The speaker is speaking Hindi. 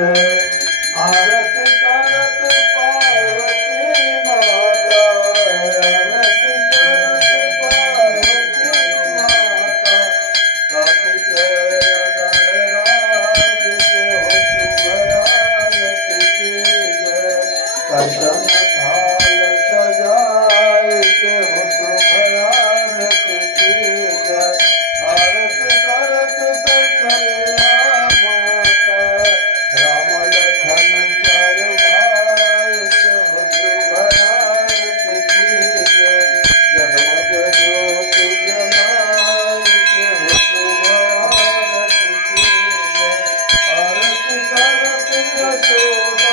जय। आरती करत पार्वती माता, आरती करत पार्वती माता, कार्तिकेय गणराज के हो शुभ आरती की जय। कदम थाल सजाए के हो शुभ आरती की जय। आरती करत कौशल्या माता, राम लखन चार भाई के हो शुभ आरती की जय। जगमग ज्योति जलाए के हो शुभ आरती की जय। आरती करत यशोदा